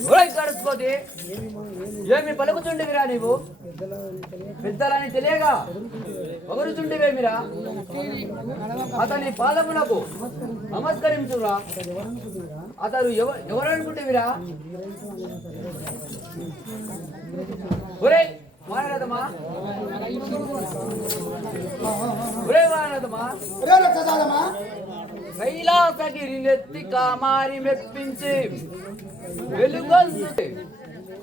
గడుచుకోతే ఏమి పలుకుతుండేవిరా నీవు? పెద్దలని తెలియగా పొగరుచుండేవేమిరా? అతని పాదములకు నమస్కరించురా. అతను ఎవరనుకుంటేవిరా? ఒరే వానరథమా, ఒరే వానరథమా, కైలాసగిరి నెత్తి కామారి మెప్పించి వెలుగొందు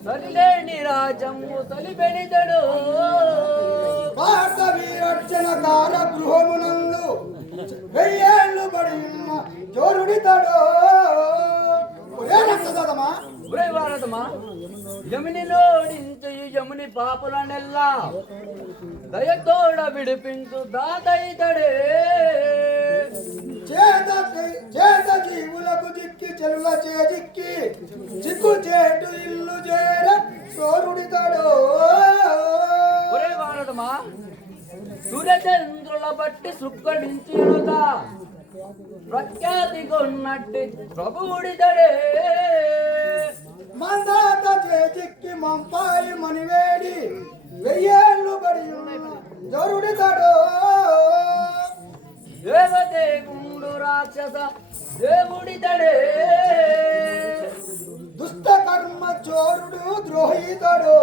సరిలేని రాజము తలిపెడితడు. భారత వీరర్చన కాల గృహమునందు వెయ్యేళ్ళు పడి జోరుడితడు. ఒరే వారదమా, యముని లోడించు యముని పాపులనెల్లా దయతోడ విడిపించు దాతైతడే. చేత జీవులకు జిక్కి చెలుల చేజిక్కి చిక్కు చేటు ఇల్లు చేర సోరుడితడు. ఒరే వారదమా, సూర్యచంద్రుల బట్టి సుక్కడించి ప్రఖ్యాతి కొన్నట్టి ప్రభువుడితడే. మందాత చేజిక్కి మంపాయి మనివేడి వెయ్యేళ్ళు బడి జోరుడితడు. దేవదేవుడు రాక్షస దేవుడితడే. దుష్ట కర్మ చోరుడు ద్రోహితడు.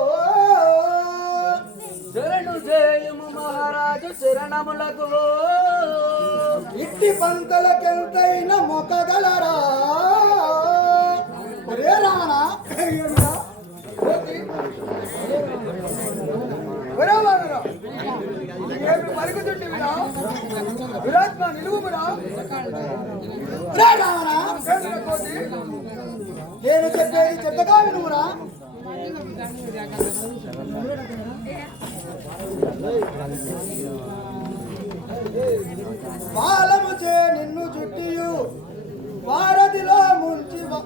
శరణు జయము మహారాజు శరణములకు. ఇట్టి పంతలకెంతైన మొక్కగలరా? ఒరే రానా పలుకుతుండేవిరా? విరాత్మ నిలువురా. నేను చెప్పేది చెడ్డగా వినుమురా. బాలము చేని